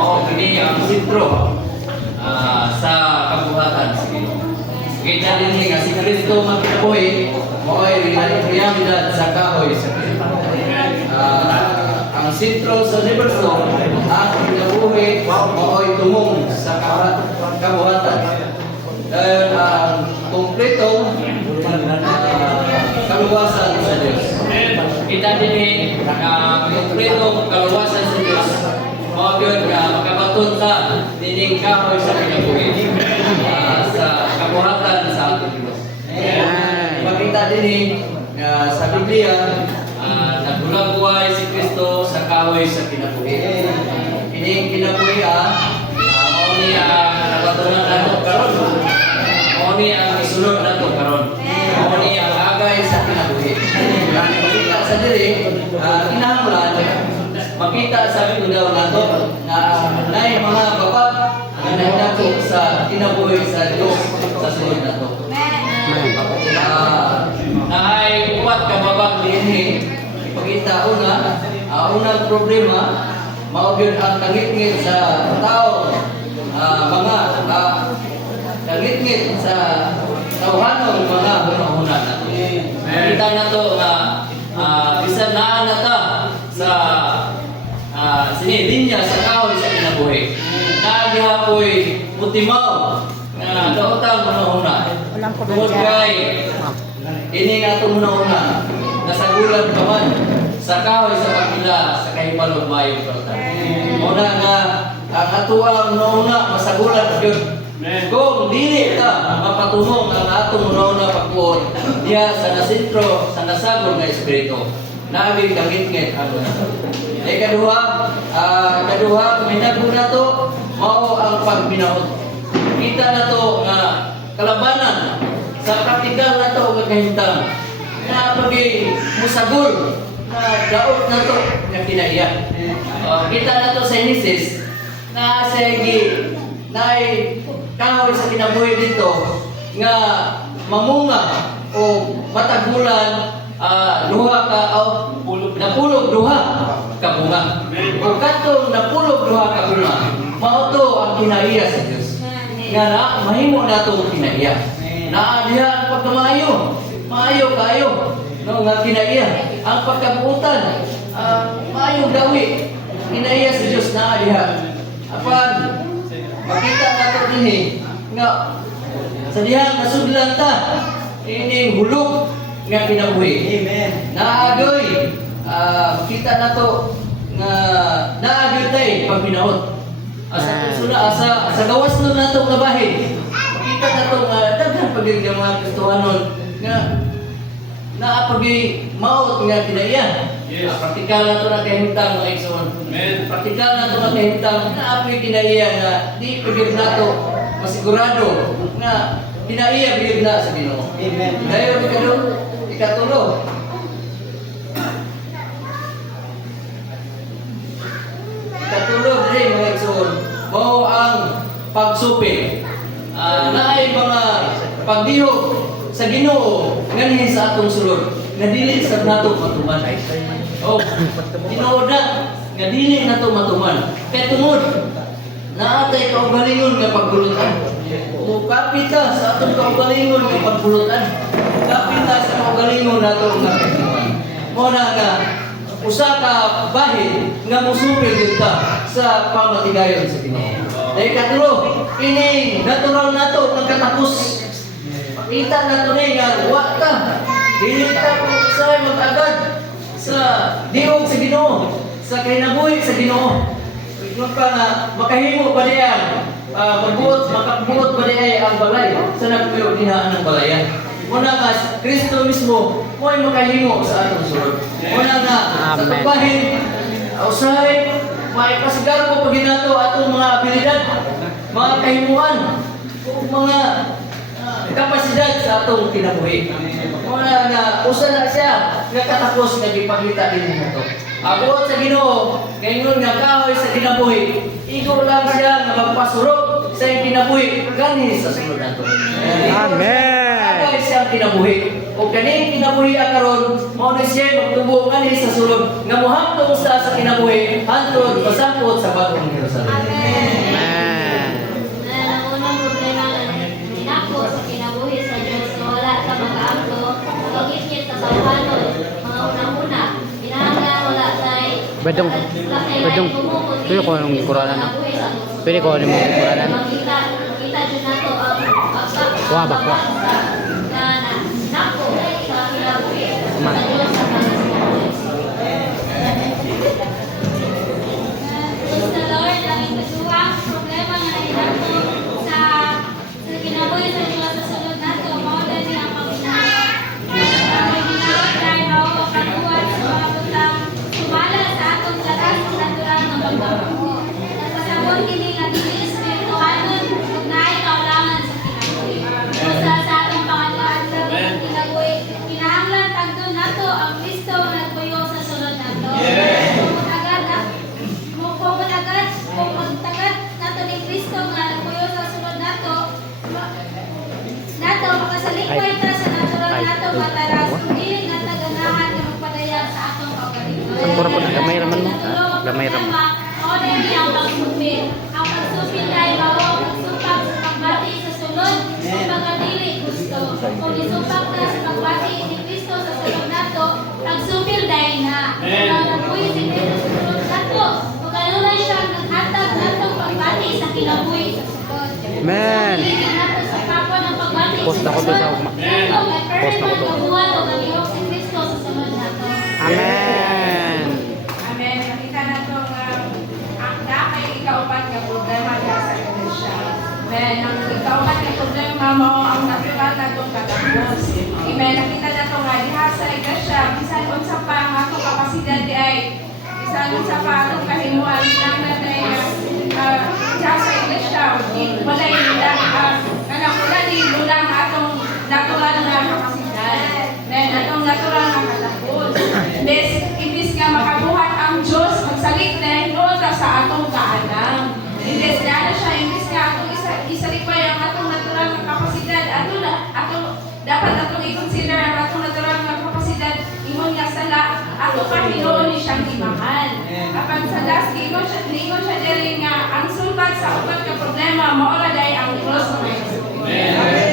mao kini ang sentro sa kabuhatan sa Ginoo. Kita din nga si Kristo magkinabuhi mao ay realidad sa kahoy sa Kristo. Ang sentro sa universo ang kinabuhi mao ay tumong sa kabuhatan. Dahil ang kompletong kaluwasan sa Diyos. Kita din kompletong kaluwasan sa Diyos. Mao gyud nga makabaton ta dining kahoy sa kinabuhi sa kabuhatan sa ating Diyos. Makita din sa Biblia nagbulag-buhay si Kristo sa kahoy sa kinabuhi. Kining kinabuhi mao ni nabatunan nato karon. Mao ni ang isunod nato karon. Mao ni ang agay sa kinabuhi. Makita sa diri kinahanglan makita sa tudaw nato na nay mga babat nga nahinako sa kinabuhi sa Dios sa sunod nato. Naay upat ka babag dinhi ipakita unang problema mao gyud ang tangitngit sa tao mga tangitngit sa tawhanong mga hunahuna nato. Kita nato nga bisan naa nata sa sini linya sa kahoy sa kinabuhi. Naagihapoy mutimaw na daotang hunahuna. Tungod kay ini nga itong hunahuna nasagulan ka man sa kahoy sa pagkila sa kahibalog mayong kautan. Muna nga ang atuang hunahuna masagulan yun. Kung dili ka mapatumong ang atong hunahuna pagkuon diya sa nasentro sa nasagol nga espiritu. Naabing kangit-ngit ang kaduha, minagpo na to, mao ang pagbinaot. Kita na to nga kalabanan sa praktikal na to nga kahintang na pagi musagol na daot na to nga kinaiya. Kita na to sa Genesis na sa naay kahoy sa kinabuhi dito nga mamunga o matagulan duha ka napulog duha ka bunga. O katong napulog duha ka bunga, mao to ang kinaiya sa Dios. Nga mahimo nato kinaiya. Naa diha ang pagkamayo, maayo kayo. No nga kinaiya. Ang pagkabuutan, maayo dawi. Kinaiya sa Dios naa diha. Apan makita nato dinhi nga sa dihang nasudlan ta ining hulog nga kinabuhi. Amen. Naagoy kita nato nga naagoy tay pagminaot. Sa gawas nun nato nga bahin. Kita nato nga daghan pagig mga Kristohanon nga naapagi maot nga kinaiya. Yes. Praktikal nato na kahimtang mga igsoon. Praktikal nato na kahimtang naapagi kinaiya nga di pagig nato masigurado nga kinaiya bigid na sa Ginoo. Amen. Dayon ikatulo. Ikatulo diri mga igsoon, mao ang pagsupil. Naay mga pagdihok sa Ginoo nganhi sa atong sulod. Nga dili sa nato matuman. Tinuod na nga dili nato matuman. Kay tungod naatay kaugalingon nga pagbulutan. Kapita sa atong kaugalingon nga pagbulutan. Kapita sa kaugalingon nato nga pagtuman. Muna nga usa ka bahin nga musupil gyud ta sa pamatigayon sa Ginoo. Dahil katulo, ini natural nato nagkatapos. Pakita nato ni nga wa ta dili ta sa mag-agad sa diog sa Ginoo, sa kinabuhi sa Ginoo. Kung pa nga makahimo pa diyan, makabuot pa diay ang balay sa nagpuyo diha ang balayan. Muna nga Kristo mismo mo'y makahimo sa atong sulod. Muna nga sa tubahin, usahay, maipasigar mo pag ginato atong mga abilidad, mga kahimuan, mga kapasidad sa atong kinabuhi. Muna nga usa na siya nakatapos nga gipakita din mo to. Abot sa Ginoo, ngayon nga kahoy sa kinabuhi, igo lang siya nga magpasurok sa kinabuhi, gani sa sulod nato. Amen. walay siyang kinabuhi. O kaning kinabuhi karon, mao ni siya magtubo ngani sa sulod nga mohamtong sa kinabuhi hantod pasangkot sa bagong Jerusalem. Amen. Ang unang problema na hinako sa kinabuhi sa Diyos na wala ka makaangko, pag-ikit sa tawhanon, mga unang-una, pinahanglan wala tayo, Badong, tuyo ko ng Quranan, no? Pwede ko ng Quranan. Makita dyan na to ang Kuha ba, kuha? na nako sa kinabuhi Ma. sa Diyos sa kinabuhi. Praise the Lord, ang ikaduhang problema nga nahinako sa kinabuhi sa Diyos sa sunod nato, mao na niya ang panginabuhi. Ang ginawat tayo mao ang kabuhat sa mga butang sumala sa atong lakas ng natural ng pagkabuhi. Nagpasabot kini nga dili espirituhanon ug naay kaulangan sa kinabuhi. Usa sa atong pangaluan sa kinabuhi, kinahanglan tagdon nato ang Kristo nga nagpuyo sa sunod nato. Kung magtagad nato ni Kristo nga nagpuyo sa sunod nato, makasalikoy ta sa natural nato mataras, dili nga taganahan nga magpadayag sa atong kaugalingon. Ang pura po na gamay raman mo. Gamay raman. Mao dinhi ang pagsupil. Ang pagsupil kay mao ang pagsupag sa pagbati sa sunod ug pagdili gusto. Kung isupag ta sa pagbati ni Kristo sa sunod nato, pagsupil dai na. Kung nagpuyo si Kristo sa sunod nato, ug kanunay siya naghatag natong pagbati sa kinabuhi sa sunod. Amen. Dili nato sa kapwa ng pagbati Post ako doon sa ugma. Post ako doon. si Kristo sa sunod nato. Amen. Amen. Nakita na ito ang kay ikaupat nga problema niya sa iglesia. Amen. Ang ikaupat nga problema mo ang natural na itong katapos. Amen. Nakita na ito nga diha sa iglesia. Bisan unsa pa ang ako kapasidad di ay bisan unsa pa ang kahimuan lang na diha sa iglesia. Wala yung kanang wala di lulang atong natural na kapasidad. Amen. Atong natural na katapos. Imbis nga makabuhat ang Diyos, magsalit na noon sa atong kaanang. Imbis na siya, imbis nga atong isalipay ang atong natural na kapasidad, dapat atong i-consider ang atong natural na kapasidad, ingon nga sala, ato pa hinoon ni siyang imahal. Kapag sa last, ingon siya diri nga, ang sulbat sa upat ka problema, maola dahil ang cross ng mga Yesus.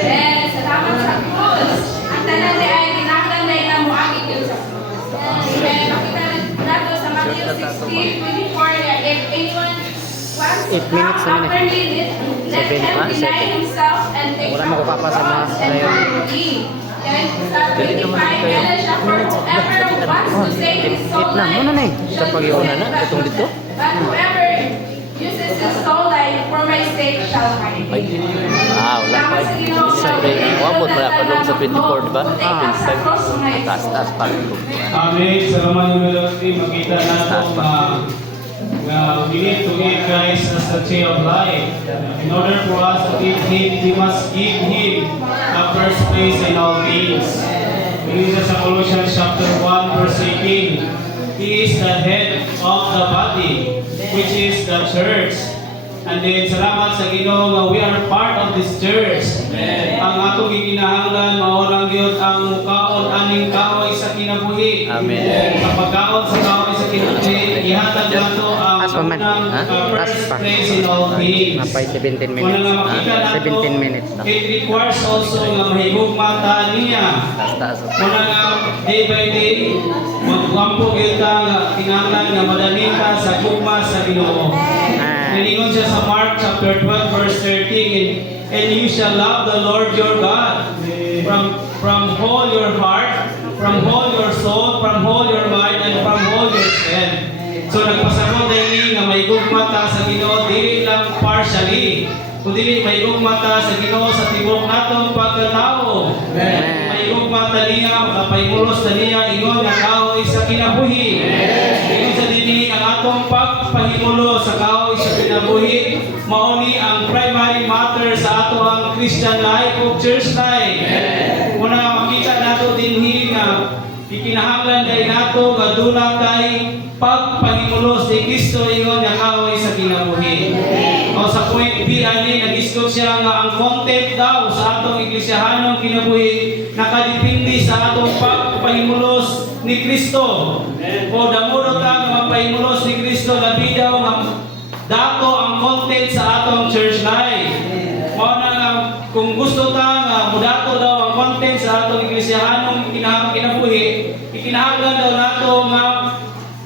Yes, salamat sa cross. Ang tanan di ay kinahanglan na inamuagit yun sa cross. Amen. Makita nato sa Matthew 16:24 if anyone wants to 8 minutes come na after me, let Seven him pa, deny seven. himself and take Wala up mo kapapa sa mga his cross and layo. follow me. Then sa Dili naman 25, kayo. and siya, for whoever wants to save his soul na, muna na eh. shall Sa pag-iuna na, lose it. itong dito. But whoever uses his soul life for my sake shall find Ay, it. wala pa. Isa rin. Wabot wala pa lang sa 24, di ba? 25. Taas-taas pa. Amen. Sa Roman numerology, makita natin we need to give Christ as the tree of life. In order for us to give Him, we must give Him a first place in all things. This is sa Colossians chapter 1 verse 18. He is the head of the body, which is the church. And then, salamat sa Ginoo nga we are part of this church. Ang atong gikinahanglan maunang gyud ang mukaon aning kahoy sa kinabuhi. Amen. Sa pagkaon sa kahoy sa kinabuhi, ihatag nato ang As pa man. unang As first pa. place in all things. Napay 17 Kung minutes. nga makita nato, 17 minutes na. it requires also nga mahigugmata niya. Taas-taas. Muna nga day by day, magwampo gyud ta nga kinahanglan nga madalin ta sa gugma sa Ginoo. Nalingon siya sa Mark chapter 12 verse 13, and you shall love the Lord your God from all your heart, from all your soul, from all your mind, and from all your strength. So nagpasabot din nga may gugmata sa Ginoo dili lang partially, kundi may gugmata sa Ginoo sa tibok natong pagkatao. May gugmata niya, makapahimulos na niya ingon nga kahoy sa kinabuhi. Ingon sa dinhi ang atong pagpahimulo sa kahoy sa kinabuhi, mao ni ang primary matter sa ato ang Christian life o church life. Muna nga makita nato dinhi nga ikinahanglan dahil nato nga dula kay pagpahimulos ni Kristo ingon nga kahoy sa kinabuhi. O sa point B ani nag-discuss siya nga ang content daw sa atong iglesiyahanong kinabuhi nakadepende sa atong pagpahimulos ni Kristo. O damudo ta nga magpahimulos ni Kristo labi daw nga dato ang content sa atong church life. Mao na nga kung gusto ta nga mudato daw ang content sa atong iglesiyahanong kinabuhi, ikinahanglan daw nato nga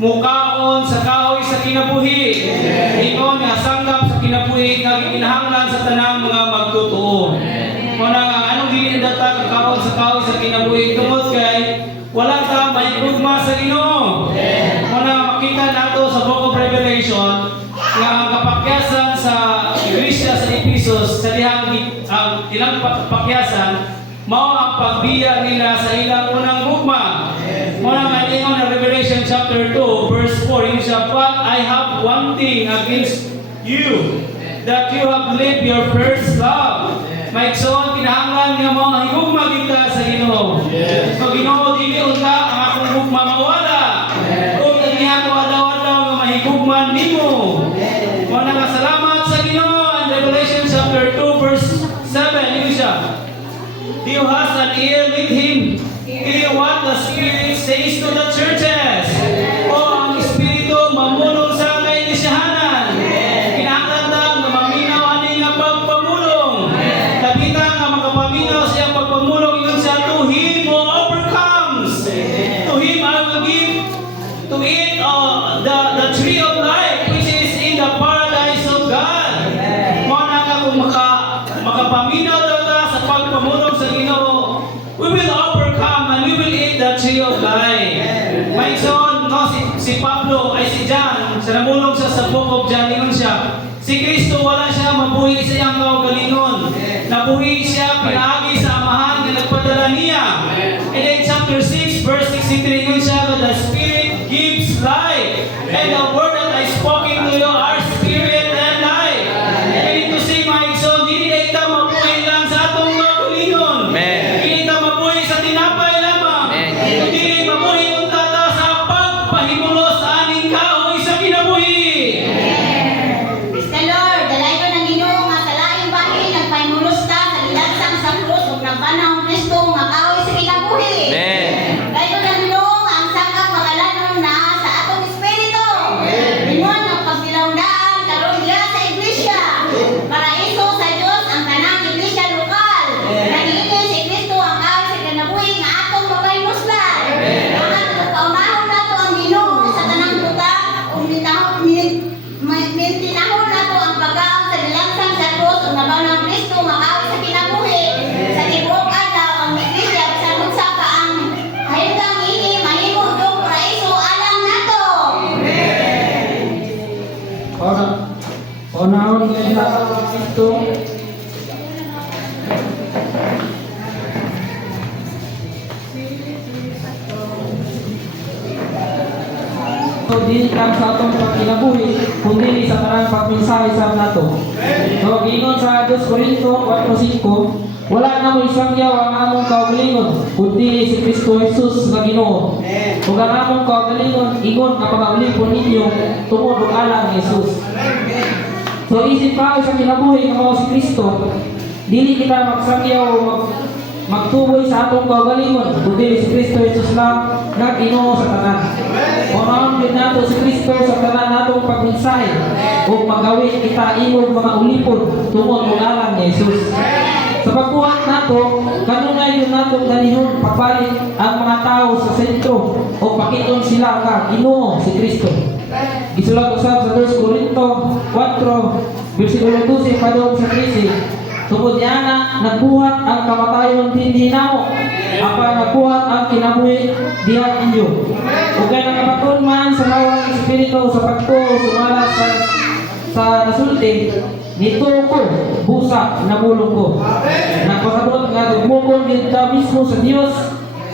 mukaon sa kahoy sa kinabuhi. Ingon nga sanggap sa kinabuhi nga gikinahanglan sa tanang mga magtotoo. Mao na nga anong dili data kaon sa kahoy sa kinabuhi tungod kay wala ta may ugma sa Ginoo. Mao na nga makita nato sa Book of Revelation nga ang kapakyasan sa iglesia sa Ephesus sa dihang ilang pakyasan mao ang pagbiya nila sa ilang unang ugma. Mao nga ingon na Revelation chapter 2 verse 4 in siya, "But I have one thing against you, that you have left your first love." May igsoon kinahanglan nga mao higugma kita sa Ginoo. So Ginoo dili unta ang akong ugma mawala. Kung ganiya ko adlaw-adlaw nga mahigugman nimo. Mao nga salamat sa Ginoo. And Revelation chapter 2 verse 7 ingon siya, "He who has an ear, let him hear what the Spirit says to the churches." O ang Espiritu mamulong sa kaiglesiyahanan. Kinahanglan ta nga maminaw ani nga pagpamulong. Labita nga makapaminaw siya pagpamulong ingon siya, "To him who overcomes, to him I will give to eat the tree of life which is in the paradise of God." Mao na nga kung makapaminaw daw ta sa pagpamulong sa Ginoo, we will overcome and we will eat the tree of life. May son, no, si Pablo ay si John, sa namulong siya sa Book of John, ingon siya, si Kristo wala siya mabuhi sa iyang kaugalingon. Nabuhi siya pinaagi sa amahan na nagpadala niya. And then chapter 6 verse 63 ingon siya, "The Spirit gives life, and the word that I spoken to you are spirit and life." Meaning to say, my son, dili na ita mabuhi lang sa atong kaugalingon. Dili ta mabuhi sa tinapay lamang. Dili mabuhi unta ta sa pagpahimulos sa aning kahoy sa kinabuhi. Praise the Lord, dalayon ang Ginoo nga sa laing bahin nagpahimulos ta sa gilansang sa krus ug nagbanang Kristo nga kahoy sa kinabuhi. Dalayon ang Ginoo nga ang sakap makalanon na sa atong espiritu. Ingon ang pagdilaw-daan karon diha sa iglesia. Paraiso sa Dios ang tanang iglesia lokal. Nagiingon si Kristo ang kahoy sa kinabuhi nga atong mapahimuslan. Ang kaunahon nato ang Ginoo sa tanang buta ug mintinahon nato ang pagkaon sa gilansang sa krus ug nabanang Kristo nga kahoy sa kinabuhi. Sa tibuok adlaw ang iglesia bisan unsa pa ang kahimtang ini mahimo og paraiso alang nato. Panahon nila Kristo. So dili lang sa atong pagkinabuhi, kundi sa tanang pagmensahe sa nato. So giingon sa 2 Corinto 4:5, wala na mo isang yaw ang among kaugalingon, kundi si Kristo Jesus nga Ginoo. Ug ang among kaugalingon ingon kapagaulipon ninyo tungod ug alang ni Jesus. So isip pa sa kinabuhi nga mao si Kristo, dili kita magsangyaw o magtuboy sa atong kaugalingon, kundi si Kristo Jesus lang nga Ginoo sa tanan. Unaon din nato si Kristo sa tanan natong pagmensahe ug magawi kita ingog mga ulipon tungod ug alang ni Jesus. Sa pagbuhat nato, kanunay yun nato ganihon papalit ang mga tao sa sentro o pakiton sila nga Ginoo si Kristo. Gisulat usab sa 2 Corinto 4 bersikulo 12 padung sa 13. Tungod niana nagbuhat ang kamatayon hindi namo, apan nagbuhat ang kinabuhi diha inyo. Ug kay nakabaton man sa hawang espiritu sa pagtuo sumala sa nasulti nito ko busa namulong ko. Nagpasabot nga tugmukon kita mismo sa Dios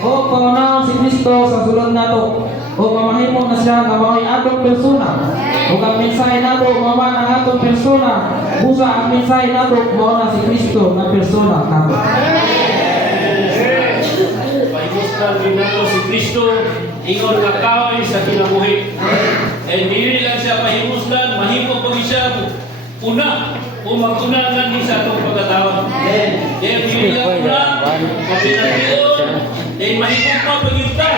o pangunahon si Kristo sa sulod nato o mamahimo na siya nga mao'y atong persona o ang mensahe nato maman ang atong persona busa ang mensahe nato mao na si Kristo na persona nato. Pahimuslan din nato si Kristo ingon nga kahoy sa kinabuhi. And dili lang siya pahimuslan, mahimo pag siya una o mag-una lang ni sa atong pagkatao. Dahil pilihan una, mapinatiyon, dahil mahigong pa pagkita,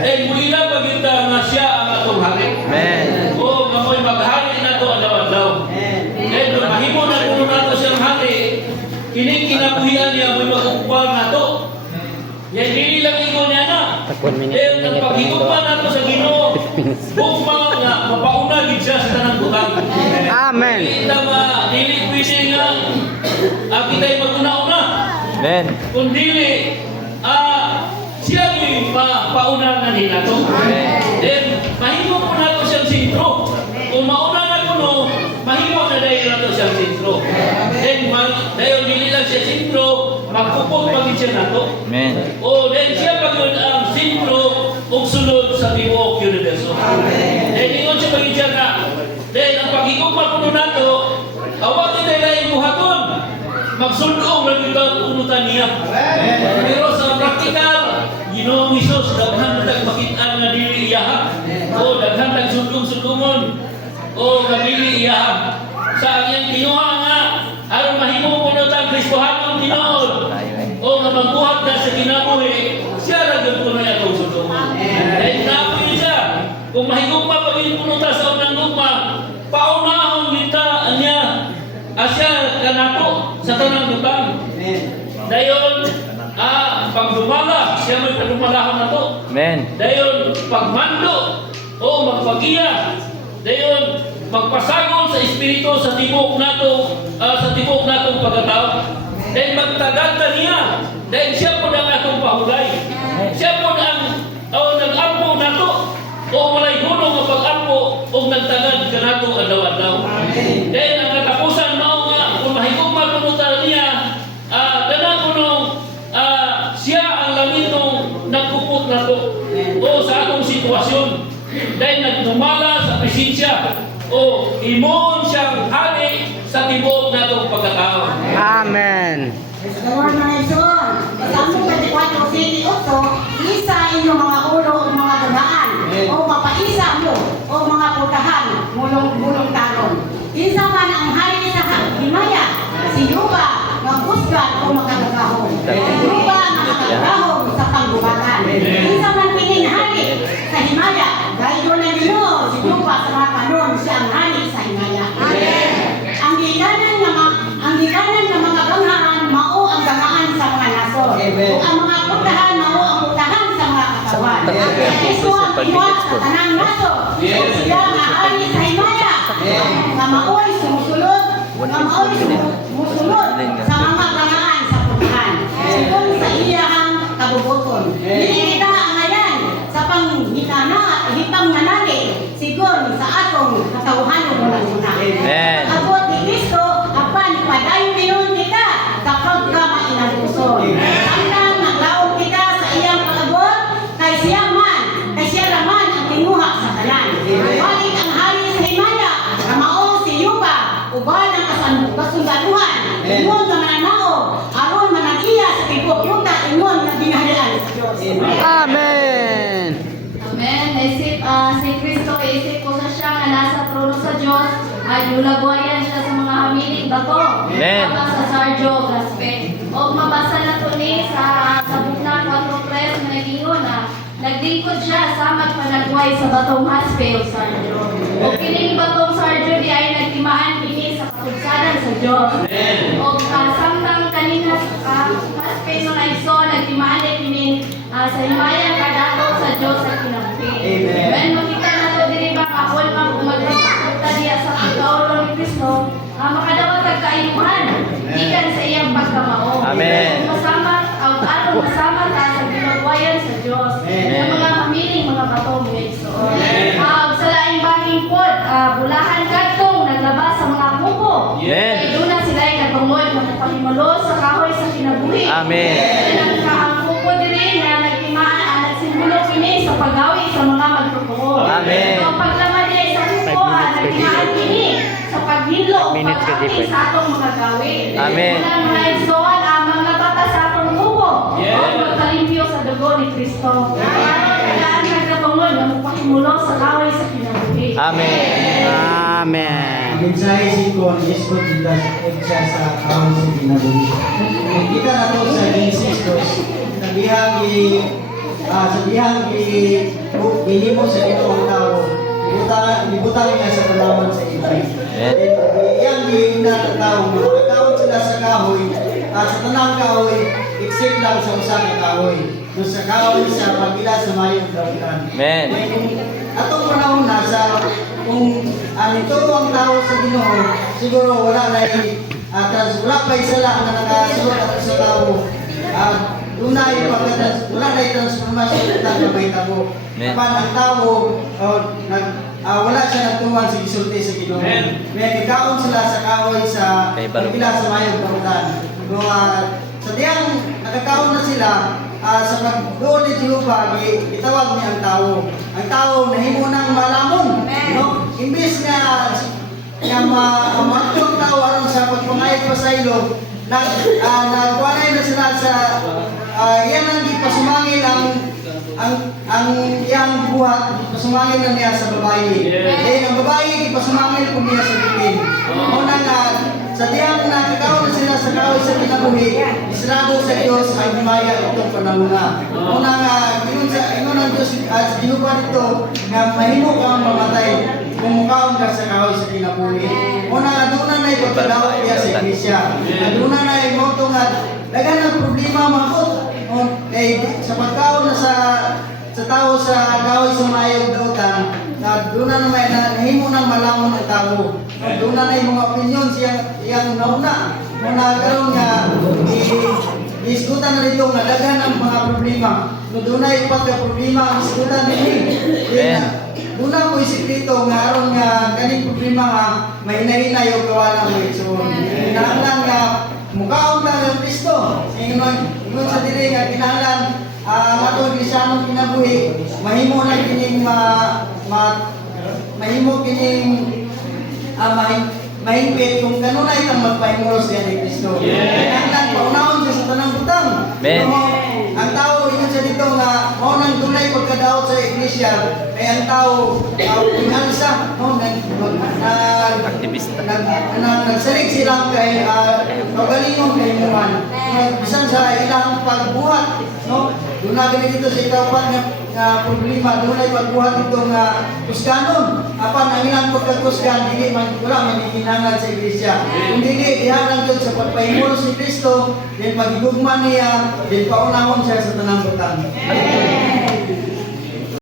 dahil muila pagkita nga siya ang atong hari. Amen. O mamoy maghari na to adlaw-adlaw. Dahil mahimo na kuno nato siyang hari, kining kinabuhian niya may mag-ukupal na to. Yan dili lang ingon niya na. Dahil ang paghigugma nato sa Ginoo, hugma nga mapauna gid siya sa tanang butang. Amen. Dili pwede nga kita'y mag-una-una. Amen. Kung dili, siya yung pauna na nila to. Then, mahimo po na to siyang sintro. Kung mauna na kuno, mahimo na dahil na to siyang sintro. Then, dahil dili lang siya sintro, magpupot pagin siya na to. Amen. O, then siya pagod ang sintro ug sulod sa tibuok universo. Then, ingon siya pagin siya na, then, ang paghigugma kuno na to, awag ito yung buhaton. Magsundong na dito ang unutan niya. Pero sa praktikal, Ginoong Isus, daghan na makitaan na dili iyaha. O daghan na sundong-sundungon. O kabili iyaha. Sa agyang kinuha nga, aron mahimo ko na ang Kristohanong Ginoon. O nga magbuhat na sa kinabuhi, siya ragyan ko na itong sundungon. Dahil napoy siya. Kung mahigugma pa rin punuta sa unang gugma, paunahon kita niya asya kanato sa tanang butang. Dayon pagdumala siya may padumalahon na to. Amen. Dayon pagmando o magpagiya. Dayon magpasagol sa espiritu sa tibok nato pagkatao. Dayon magtaganda niya. Dayon siya po ang atong pahulay. Siya po ang nag-ampo nato o walay hulong ang pag-ampo o nagtagad ka nato adlaw-adlaw. Dayon ang katapusan mao nga kung mahigugma kunutan niya siya ang lamitong nagpupot na to o sa atong sitwasyon dahil nagdumala sa presensya o imon siyang hari sa tibok na itong pagkatao. Amen. Sa Lord na Ison, Salmo 24, City 8, isa inyong mga ulo o mga dumaan, o mapaisa mo, o mga putahan, mulong talon. Isa man ang hari sa himaya, si Yuba, magkusgan o makagagahon. Si Yuba, makagagahon sa panggubatan. Isa man pininhari sa himaya, dahil doon na Ginoo, si Yuba sa mga kanon, siya ang hari sa himaya. Ang gikanan ng mga banghaan, mao ang gamaan sa mga naso. Kung ang mga putahan, mao ang putahan sa mga katawan. Kristo ang iwan sa tanang naso. O siya nga hari sa himaya. Nga mao'y sumusulod sa mga banghaan sa putahan. Sigon sa iyahang kabubuton. Dili kita ang ayan sa hipang nanali. Sigon sa atong katawhanon muna. Abot ni Kristo, apan padayon pinon kita sa pagkamainaguson. Samtang naglaog kita sa iyang pag-abot, kay siya raman ang tinuha sa tanan. Balik ang hari sa himaya, na maong si Yuba, uban ang kasundaluhan, imon na mananao, aron manag-iya sa tibok yuta, imon na ginahalian sa Diyos. Amen. Amen. Si Kristo, isip ko sa siya nga nasa trono sa Diyos, ay lulagwayan siya sa mga hamiling bato. Amen. Habang sa Sardio, Gaspe. O mabasa na to ni sa Bukna 4:3 na nagingon na nagdingkod siya sa magpanagway sa batong Haspe o Sardio. O kining batong Sardio di ay nagtimaan kini sa kapugsanan sa Diyos. O samtang kanina Haspe no na iso nagtimaan ay kini sa himayang kadato sa Diyos sa kinabuhi. Amen. Makita na to diri ba kapon mang umagpasakot diya sa pagkaulo ni Kristo, makadawat ang kaayuhan ikan sa iyang pagkamao. Amen. Masama ta sa ginagwayan sa Diyos. Ng mga pamiling mga bato mga igsoon. Sa laing banging pod, bulahan kadtong naglabas sa mga kuko. Amen. Kay doon na sila ay nagpangod magpahimulo sa kahoy sa kinabuhi. Amen. Ang kuko diri na nagsimbolo kini sa paggawi sa mga magtutuo. Amen. So paglaman niya sa kuko, nagtimaan kini sa paghilo o pag-ati sa atong mga gawin. Amen. Mula mga igsoon, mga bata sa atong kuko. O magkalimpyo sa dugo ni Kristo. Kaya ang nagkapangod na magpahimulo sa kahoy sa kinabuhi. Amen. Amen. Mensahe ko ang Isko kita siya sa kaon sa kinabuhi. Kita na to sa Genesis sabihang gihimo sa itong tao. Ibutang niya sa palawan sa ibig. Iyang gihina ng tao, makakaon sila sa kahoy, sa tanang kahoy, except lang sa usang kahoy. Doon sa kahoy sa pagila sa mayong dawitan. Amen. Atong panahon na sa kung ito ang tao sa Ginoo, siguro wala na wala pa isala na nakasulot ako sa tao. Wala na transformasyon na may tabo. Kapag ang tao, wala siya nagtuwan sa gisulti sa Ginoo. May ikaon sila sa kahoy sa pagila sa mayong dawitan. Sa diyang nakakaon na sila, sa pagdoon ni Jehovah, itawag niya ang tao. Ang tao nahimo nang malamon. No? Imbis nga matong tao aron sa pagpangayag pa sa ilo, nagkuanay na sila sa yan ang ipasumangil ang iyang buhat, ipasumangil na niya sa babae. Ang babae ipasumangil po niya sa bitin. Muna nga, sa diyang nakakaon na sila sa kahoy sa kinabuhi, isrado sa Diyos ang himaya itong panahon na. Muna nga, ingon ang Diyos at Jehovah dito, nga mahimo kang mamatay kung mukaon ka sa kahoy sa kinabuhi. Muna nga, doon na ipagkadaot niya sa iglesia. Doon na imoto nga, dagan ang problema makot. Sa pagkaon na sa tao sa kahoy sa mayong dautan, doon na naman nahimo ng malamon ang tao. Doon na yung mga opinion siyang nauna. Muna karoon nga, iskutan na rito nga daghan ang mga problema. Doon na ipat ka problema ang iskutan nila. Doon na po isikreto nga aron nga kaning problema nga mahinahinay o gawa mo. So, kinahanglan nga mukaon ka ng Kristo. Ingon sa diri nga kinahanglan atong Kristiyanong kinabuhi, mahimo na kining mahimo kining mahingpit kung gano'n na itang magpahimulos yan ni Kristo. Kinahanglan paunahon siya sa tanang butang. Ang tao, yun siya dito nga, maunang tunay pagkadaot sa iglesia, ay ang tao, pinalsa, nagsalig silang kay, pagalingon kay Muhan. Bisan sa ilang pagbuhat, doon na ganit dito sa ikapat nga problema, doon ay pagbuhat dito nga kusganon. Apan, ang ilang pagkakusgan, wala manikinangan sa iglesia. Kung hindi, dihanang doon sa pagpahimulos ni Kristo, din pagigugman niya, din paunahon siya sa tanang butang.